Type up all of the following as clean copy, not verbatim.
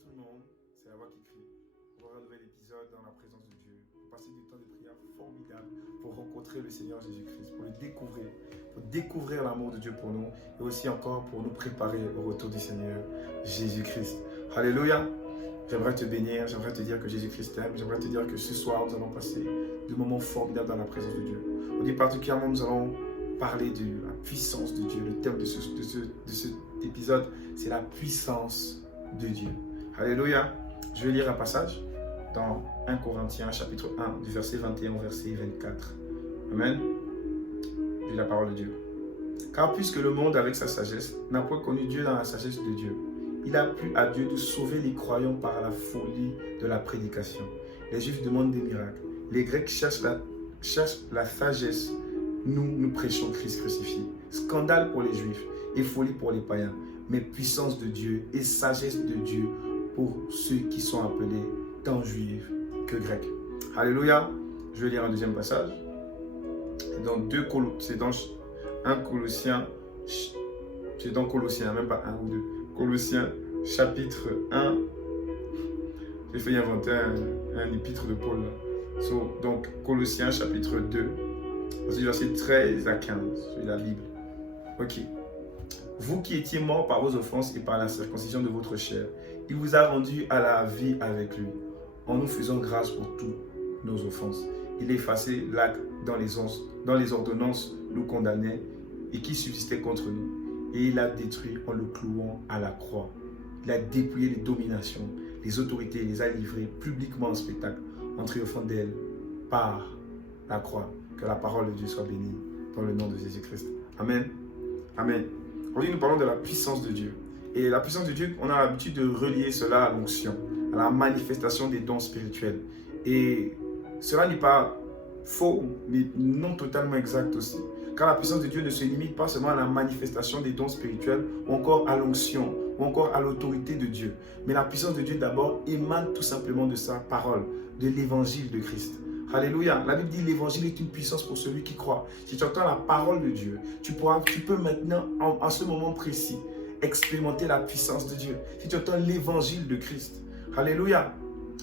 tout le monde, c'est la voix qui crie. Pour un nouvel épisode dans la présence de Dieu. Pour passer du temps de prière formidable pour rencontrer le Seigneur Jésus-Christ, pour le découvrir, pour découvrir l'amour de Dieu pour nous et aussi encore pour nous préparer au retour du Seigneur Jésus-Christ. Alléluia! J'aimerais te bénir, j'aimerais te dire que Jésus-Christ t'aime, j'aimerais te dire que ce soir nous allons passer de moments formidables dans la présence de Dieu. Aujourd'hui particulièrement nous allons parler de la puissance de Dieu. Le thème de cet épisode, c'est la puissance de Dieu. Alléluia! Je vais lire un passage dans 1 Corinthiens chapitre 1 du verset 21 au verset 24. Amen. Je lis la parole de Dieu. Car puisque le monde avec sa sagesse n'a point connu Dieu dans la sagesse de Dieu, il a plu à Dieu de sauver les croyants par la folie de la prédication. Les Juifs demandent des miracles. Les Grecs cherchent la sagesse. Nous prêchons Christ crucifié. Scandale pour les Juifs et folie pour les païens, mais puissance de Dieu et sagesse de Dieu pour ceux qui sont appelés tant juifs que grecs. Alléluia. Je vais lire un deuxième passage. C'est dans 1 Colossiens, c'est dans Colossiens, même pas 1 ou 2. Colossiens chapitre 1. J'ai fait inventer un épître de Paul. Donc Colossiens chapitre 2. Verset 13 à 15. C'est la Bible. Ok. Vous qui étiez morts par vos offenses et par la circoncision de votre chair, il vous a rendus à la vie avec lui, en nous faisant grâce pour toutes nos offenses. Il a effacé l'acte dans les ordonnances nous condamnaient et qui subsistaient contre nous. Et il a détruit en le clouant à la croix. Il a dépouillé les dominations, les autorités, les a livrées publiquement en spectacle, en triomphant d'elles par la croix. Que la parole de Dieu soit bénie dans le nom de Jésus-Christ. Amen. Amen. Aujourd'hui, nous parlons de la puissance de Dieu. Et la puissance de Dieu, on a l'habitude de relier cela à l'onction, à la manifestation des dons spirituels. Et cela n'est pas faux, mais non totalement exact aussi. Car la puissance de Dieu ne se limite pas seulement à la manifestation des dons spirituels, ou encore à l'onction, ou encore à l'autorité de Dieu. Mais la puissance de Dieu d'abord émane tout simplement de sa parole, de l'évangile de Christ. Alléluia. La Bible dit l'évangile est une puissance pour celui qui croit. Si tu entends la parole de Dieu, tu peux maintenant, en ce moment précis, expérimenter la puissance de Dieu. Si tu entends l'évangile de Christ. Alléluia.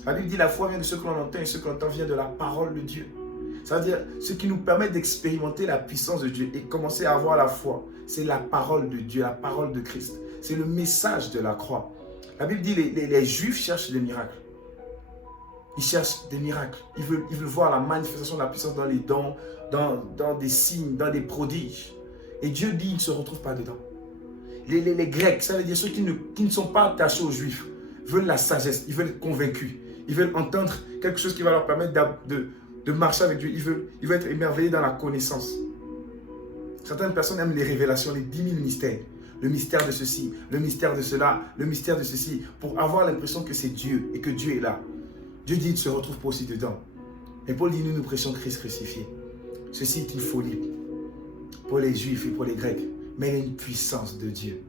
La Bible dit la foi vient de ce que l'on entend et ce que l'on entend vient de la parole de Dieu. C'est-à-dire, ce qui nous permet d'expérimenter la puissance de Dieu et commencer à avoir la foi, c'est la parole de Dieu, la parole de Christ. C'est le message de la croix. La Bible dit les Juifs cherchent des miracles. Ils cherchent des miracles. Ils veulent voir la manifestation de la puissance dans les dons, dans des signes, dans des prodiges. Et Dieu dit, il ne se retrouve pas dedans. Les Grecs, ça veut dire ceux qui ne sont pas attachés aux Juifs, veulent la sagesse, ils veulent être convaincus. Ils veulent entendre quelque chose qui va leur permettre de marcher avec Dieu. Ils veulent être émerveillés dans la connaissance. Certaines personnes aiment les révélations, les 10 000 mystères. Le mystère de ceci, le mystère de cela, le mystère de ceci, pour avoir l'impression que c'est Dieu et que Dieu est là. Dieu dit, il ne se retrouve pas aussi dedans. Et Paul dit, nous prêchons Christ crucifié. Ceci est une folie pour les Juifs et pour les Grecs. Mais il y a une puissance de Dieu,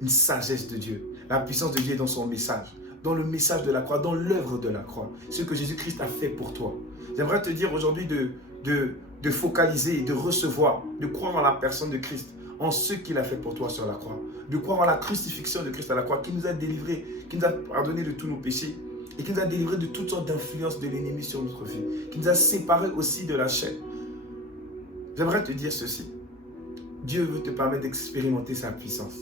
une sagesse de Dieu. La puissance de Dieu est dans son message, dans le message de la croix, dans l'œuvre de la croix. Ce que Jésus-Christ a fait pour toi. J'aimerais te dire aujourd'hui de focaliser, de recevoir, de croire en la personne de Christ, en ce qu'il a fait pour toi sur la croix. De croire en la crucifixion de Christ à la croix, qui nous a délivrés, qui nous a pardonné de tous nos péchés, et qui nous a délivrés de toutes sortes d'influences de l'ennemi sur notre vie, qui nous a séparés aussi de la chair. J'aimerais te dire ceci. Dieu veut te permettre d'expérimenter sa puissance.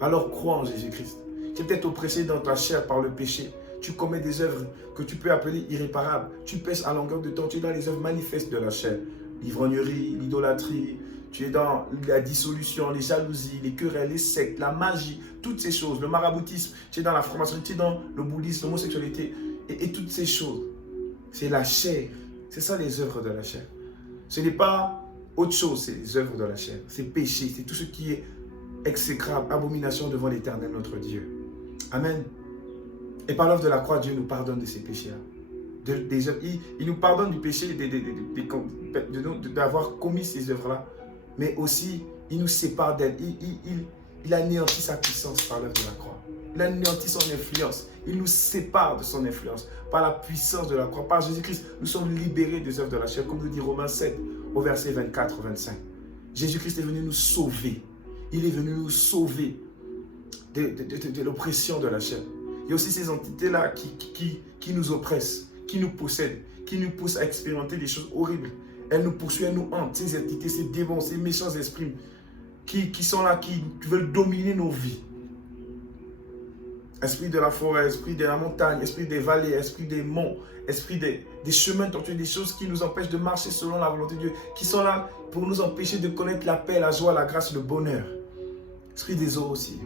Alors crois en Jésus-Christ. Tu es peut-être oppressé dans ta chair par le péché. Tu commets des œuvres que tu peux appeler irréparables. Tu pèses à longueur de temps. Tu es dans les œuvres manifestes de la chair. L'ivrognerie, l'idolâtrie. Tu es dans la dissolution, les jalousies, les querelles, les sectes, la magie, toutes ces choses, le maraboutisme. Tu es dans la franc-maçonnerie, tu es dans le bouddhisme, l'homosexualité et toutes ces choses. C'est la chair. C'est ça les œuvres de la chair. Ce n'est pas autre chose, c'est les œuvres de la chair. C'est péché, c'est tout ce qui est exécrable, abomination devant l'Éternel, notre Dieu. Amen. Et par l'œuvre de la croix, Dieu nous pardonne de ces péchés-là. Il nous pardonne du péché d'avoir commis ces œuvres-là. Mais aussi, il nous sépare d'elle. Il anéantit sa puissance par l'œuvre de la croix. Il anéantit son influence. Il nous sépare de son influence par la puissance de la croix. Par Jésus-Christ, nous sommes libérés des œuvres de la chair, comme nous dit Romains 7, au verset 24-25. Jésus-Christ est venu nous sauver. Il est venu nous sauver de l'oppression de la chair. Il y a aussi ces entités-là qui nous oppressent, qui nous possèdent, qui nous poussent à expérimenter des choses horribles. Elles nous poursuivent, elles nous hantent, ces entités, ces démons, ces méchants esprits qui sont là, qui veulent dominer nos vies. Esprit de la forêt, esprit de la montagne, esprit des vallées, esprit des monts, esprit des chemins tortueux, des choses qui nous empêchent de marcher selon la volonté de Dieu, qui sont là pour nous empêcher de connaître la paix, la joie, la grâce, le bonheur. Esprit des eaux aussi.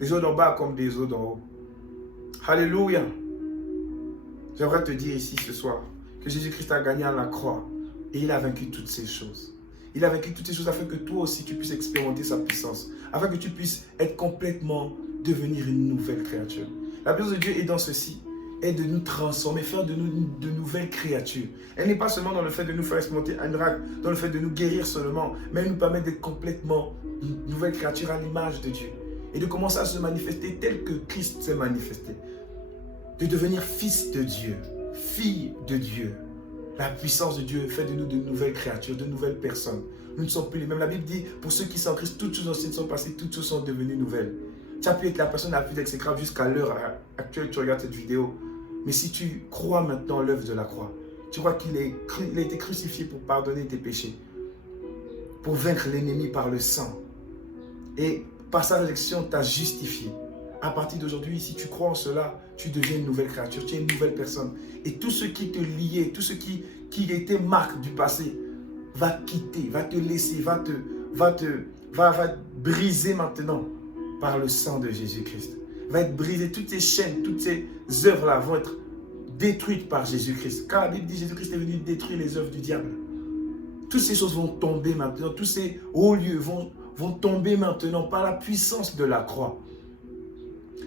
Des eaux d'en bas comme des eaux d'en haut. Alléluia. J'aimerais te dire ici ce soir que Jésus-Christ a gagné à la croix et il a vaincu toutes ces choses. Il a vaincu toutes ces choses afin que toi aussi tu puisses expérimenter sa puissance, afin que tu puisses être complètement, devenir une nouvelle créature. La puissance de Dieu est dans ceci, est de nous transformer, faire de nous de nouvelles créatures. Elle n'est pas seulement dans le fait de nous faire expérimenter un miracle, dans le fait de nous guérir seulement, mais elle nous permet d'être complètement une nouvelle créature à l'image de Dieu et de commencer à se manifester tel que Christ s'est manifesté. De devenir fils de Dieu, fille de Dieu. La puissance de Dieu fait de nous de nouvelles créatures, de nouvelles personnes. Nous ne sommes plus les mêmes. La Bible dit, pour ceux qui sont en Christ, toutes choses anciennes sont passées, toutes choses sont devenues nouvelles. Tu as pu être la personne la plus exécrable jusqu'à l'heure actuelle, tu regardes cette vidéo. Mais si tu crois maintenant l'œuvre de la croix, tu crois qu'il a été crucifié pour pardonner tes péchés, pour vaincre l'ennemi par le sang. Et par sa résurrection, t'a justifié. À partir d'aujourd'hui, si tu crois en cela, tu deviens une nouvelle créature, tu es une nouvelle personne. Et tout ce qui te liait, tout ce qui était marque du passé, va quitter, va te laisser, va briser maintenant par le sang de Jésus-Christ. Va être brisé, toutes ces chaînes, toutes ces œuvres-là vont être détruites par Jésus-Christ. Car la Bible dit que Jésus-Christ est venu détruire les œuvres du diable. Toutes ces choses vont tomber maintenant, tous ces hauts lieux vont tomber maintenant par la puissance de la croix.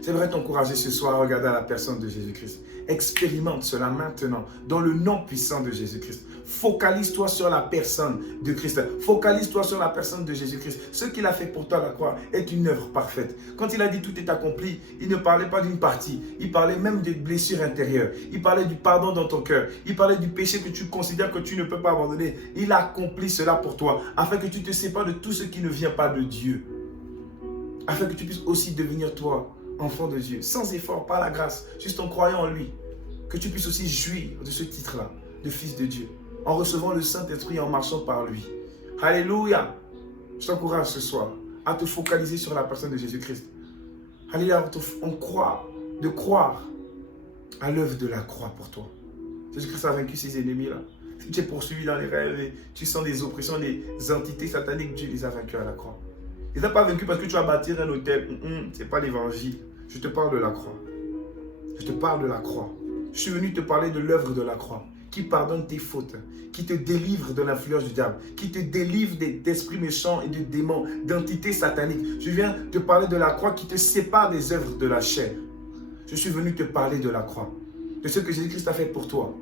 J'aimerais t'encourager ce soir à regarder à la personne de Jésus-Christ. Expérimente cela maintenant, dans le nom puissant de Jésus-Christ. Focalise-toi sur la personne de Christ. Focalise-toi sur la personne de Jésus-Christ. Ce qu'il a fait pour toi à la croix est une œuvre parfaite. Quand il a dit tout est accompli, il ne parlait pas d'une partie. Il parlait même des blessures intérieures. Il parlait du pardon dans ton cœur. Il parlait du péché que tu considères que tu ne peux pas abandonner. Il a accompli cela pour toi, afin que tu te sépares de tout ce qui ne vient pas de Dieu. Afin que tu puisses aussi devenir toi, enfant de Dieu, sans effort, par la grâce, juste en croyant en lui, que tu puisses aussi jouir de ce titre-là, de fils de Dieu, en recevant le Saint-Esprit et en marchant par lui. Alléluia! Je t'encourage ce soir à te focaliser sur la personne de Jésus-Christ. Alléluia, de croire à l'œuvre de la croix pour toi. Jésus-Christ a vaincu ses ennemis-là. Si tu es poursuivi dans les rêves et tu sens des oppressions, des entités sataniques, Dieu les a vaincus à la croix. Il ne t'a pas vaincu parce que tu vas bâtir un hôtel. Ce n'est pas l'évangile. Je te parle de la croix. Je te parle de la croix. Je suis venu te parler de l'œuvre de la croix qui pardonne tes fautes, qui te délivre de l'influence du diable, qui te délivre d'esprits méchants et de démons, d'entités sataniques. Je viens te parler de la croix qui te sépare des œuvres de la chair. Je suis venu te parler de la croix, de ce que Jésus-Christ a fait pour toi,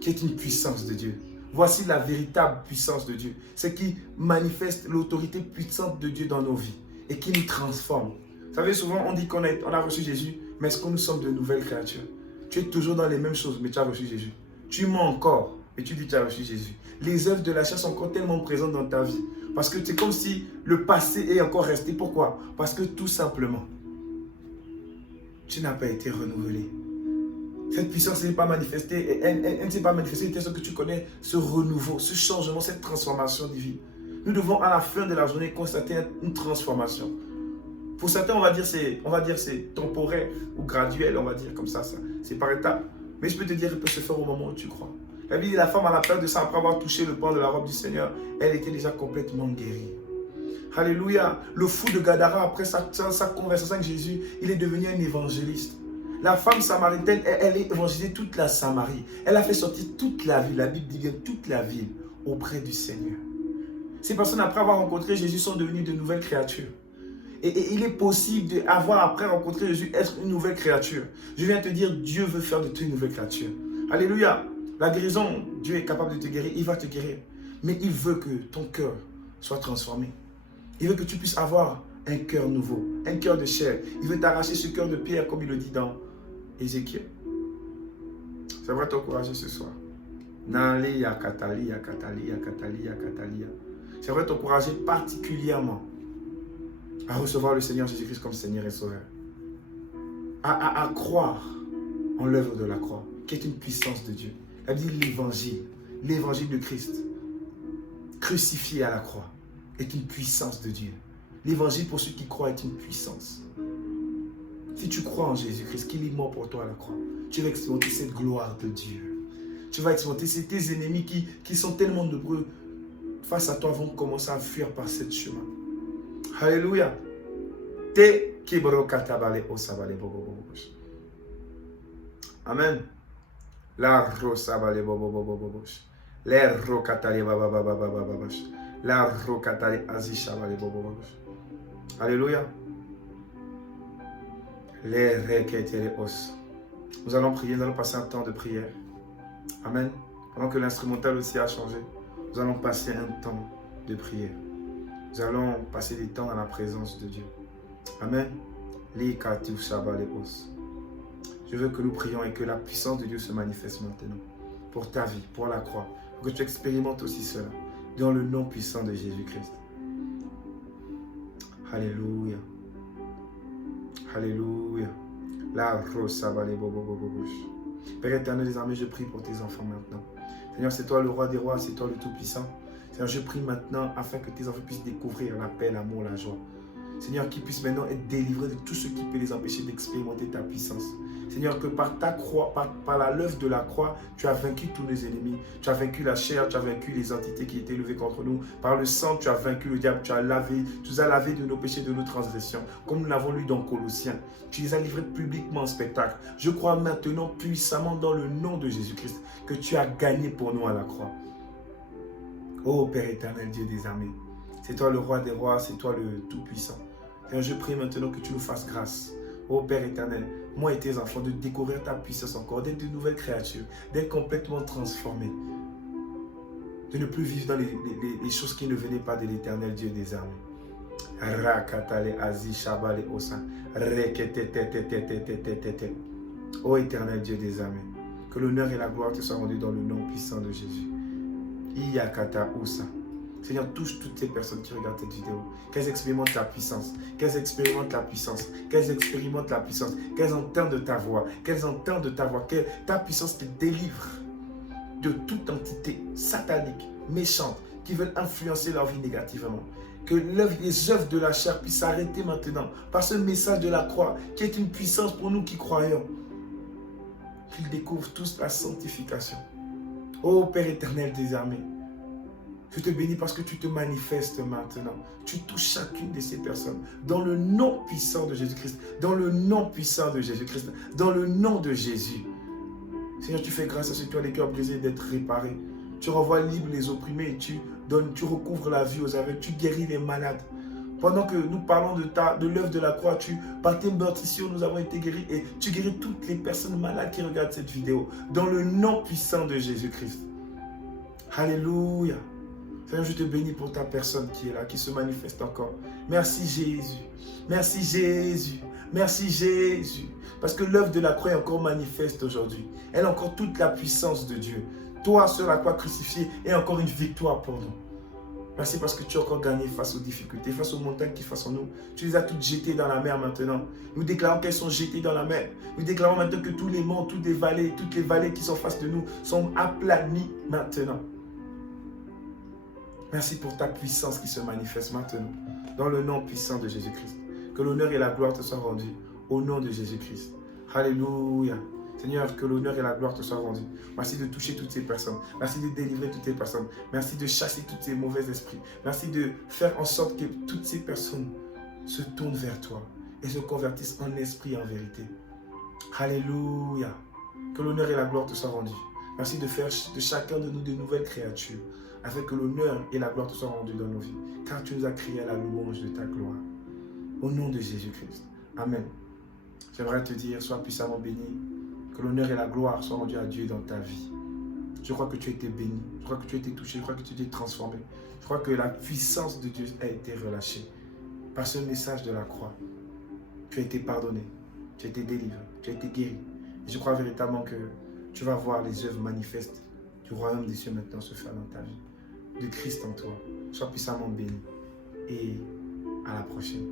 qui est une puissance de Dieu. Voici la véritable puissance de Dieu. C'est qui manifeste l'autorité puissante de Dieu dans nos vies et qui nous transforme. Vous savez, souvent on dit qu'on a reçu Jésus, mais est-ce que nous sommes de nouvelles créatures? Tu es toujours dans les mêmes choses, mais tu as reçu Jésus. Tu mens encore, mais tu dis que tu as reçu Jésus. Les œuvres de la chair sont encore tellement présentes dans ta vie. Parce que c'est comme si le passé est encore resté. Pourquoi? Parce que tout simplement, tu n'as pas été renouvelé. Cette puissance n'est pas manifestée, elle ne s'est pas manifestée, c'est ce que tu connais, ce renouveau, ce changement, cette transformation divine. Nous devons à la fin de la journée constater une transformation. Pour certains, on va dire c'est temporaire ou graduel, on va dire comme ça c'est par étapes. Mais je peux te dire qu'il peut se faire au moment où tu crois. La Bible dit la femme à la période de ça, après avoir touché le pan de la robe du Seigneur, elle était déjà complètement guérie. Alléluia. Le fou de Gadara, après sa conversation avec Jésus, il est devenu un évangéliste. La femme samaritaine, elle a évangélisé toute la Samarie. Elle a fait sortir toute la ville. La Bible dit bien toute la ville auprès du Seigneur. Ces personnes, après avoir rencontré Jésus, sont devenues de nouvelles créatures. Et il est possible d'avoir, après rencontré Jésus, être une nouvelle créature. Je viens te dire, Dieu veut faire de toi une nouvelle créature. Alléluia. La guérison, Dieu est capable de te guérir. Il va te guérir. Mais il veut que ton cœur soit transformé. Il veut que tu puisses avoir un cœur nouveau, un cœur de chair. Il veut t'arracher ce cœur de pierre, comme il le dit dans Ézéchiel. J'aimerais t'encourager ce soir. J'aimerais t'encourager particulièrement à recevoir le Seigneur Jésus-Christ comme Seigneur et Sauveur. à croire en l'œuvre de la croix, qui est une puissance de Dieu. Elle dit l'évangile de Christ, crucifié à la croix, est une puissance de Dieu. L'évangile pour ceux qui croient est une puissance. Si tu crois en Jésus-Christ, qu'il est mort pour toi à la croix, tu vas expérimenter cette gloire de Dieu. Tu vas expérimenter tes ennemis qui sont tellement nombreux face à toi vont commencer à fuir par ce chemin. Alléluia. Amen. La rosabale bobobobobobosh. La rokatale babababababash. La rokatale azishabale bobobobosh. Alléluia. Les reketele os. Nous allons prier, nous allons passer un temps de prière. Amen. Pendant que l'instrumental aussi a changé, nous allons passer un temps de prière. Nous allons passer des temps dans la présence de Dieu. Amen. Je veux que nous prions et que la puissance de Dieu se manifeste maintenant. Pour ta vie, pour la croix. Pour que tu expérimentes aussi cela. Dans le nom puissant de Jésus-Christ. Alléluia. Alléluia. La rosabale bobobobobosh. Père éternel des armées, je prie pour tes enfants maintenant. Seigneur, c'est toi le roi des rois, c'est toi le tout-puissant. Seigneur, je prie maintenant afin que tes enfants puissent découvrir la paix, l'amour, la joie. Seigneur, qu'ils puissent maintenant être délivrés de tout ce qui peut les empêcher d'expérimenter ta puissance. Seigneur, que par ta croix, par la l'œuvre de la croix, tu as vaincu tous nos ennemis. Tu as vaincu la chair, tu as vaincu les entités qui étaient levées contre nous. Par le sang, tu as vaincu le diable, tu nous as lavé de nos péchés, de nos transgressions. Comme nous l'avons lu dans Colossiens. Tu les as livrés publiquement en spectacle. Je crois maintenant puissamment dans le nom de Jésus-Christ que tu as gagné pour nous à la croix. Ô Père éternel, Dieu des armées, c'est toi le roi des rois, c'est toi le tout-puissant. Seigneur, je prie maintenant que tu nous fasses grâce. Ô Père éternel, moi et tes enfants, de découvrir ta puissance encore, d'être de nouvelles créatures, d'être complètement transformés. De ne plus vivre dans les choses qui ne venaient pas de l'éternel Dieu des armées. Rakatale azi shabale osa. Ô éternel Dieu des armées, que l'honneur et la gloire te soient rendus dans le nom puissant de Jésus. Iyakata Ousa. Seigneur, touche toutes ces personnes qui regardent cette vidéo. Qu'elles expérimentent ta puissance. Qu'elles expérimentent la puissance. Qu'elles expérimentent la puissance. Qu'elles entendent ta voix. Qu'elles entendent ta voix. Que ta puissance te délivre de toute entité satanique, méchante, qui veut influencer leur vie négativement. Que les œuvres de la chair puissent s'arrêter maintenant par ce message de la croix qui est une puissance pour nous qui croyons. Qu'ils découvrent tous la sanctification. Ô Père éternel des armées, je te bénis parce que tu te manifestes maintenant. Tu touches chacune de ces personnes dans le nom puissant de Jésus-Christ. Dans le nom puissant de Jésus-Christ. Dans le nom de Jésus. Seigneur, tu fais grâce à ceux qui ont les cœurs brisés d'être réparés. Tu renvoies libres les opprimés et tu recouvres la vie aux aveugles. Tu guéris les malades. Pendant que nous parlons de l'œuvre de la croix, par tes meurtrissures, nous avons été guéris et tu guéris toutes les personnes malades qui regardent cette vidéo. Dans le nom puissant de Jésus-Christ. Alléluia. Seigneur, je te bénis pour ta personne qui est là, qui se manifeste encore. Merci Jésus. Merci Jésus. Merci Jésus. Parce que l'œuvre de la croix est encore manifeste aujourd'hui. Elle a encore toute la puissance de Dieu. Toi, sur la croix crucifiée, est encore une victoire pour nous. Merci parce que tu as encore gagné face aux difficultés, face aux montagnes qui sont en nous. Tu les as toutes jetées dans la mer maintenant. Nous déclarons qu'elles sont jetées dans la mer. Nous déclarons maintenant que tous les monts, toutes les vallées qui sont face de nous sont aplanies maintenant. Merci pour ta puissance qui se manifeste maintenant. Dans le nom puissant de Jésus-Christ. Que l'honneur et la gloire te soient rendus. Au nom de Jésus-Christ. Alléluia. Seigneur, que l'honneur et la gloire te soient rendus. Merci de toucher toutes ces personnes. Merci de délivrer toutes ces personnes. Merci de chasser tous ces mauvais esprits. Merci de faire en sorte que toutes ces personnes se tournent vers toi et se convertissent en esprit et en vérité. Alléluia. Que l'honneur et la gloire te soient rendus. Merci de faire de chacun de nous de nouvelles créatures, afin que l'honneur et la gloire te soient rendus dans nos vies. Car tu nous as crié à la louange de ta gloire. Au nom de Jésus-Christ. Amen. J'aimerais te dire, sois puissamment béni. Que l'honneur et la gloire soient rendus à Dieu dans ta vie. Je crois que tu as été béni. Je crois que tu as été touché. Je crois que tu as été transformé. Je crois que la puissance de Dieu a été relâchée. Par ce message de la croix, tu as été pardonné. Tu as été délivré. Tu as été guéri. Et je crois véritablement que tu vas voir les œuvres manifestes du royaume des cieux maintenant se faire dans ta vie. De Christ en toi. Sois puissamment béni. Et à la prochaine.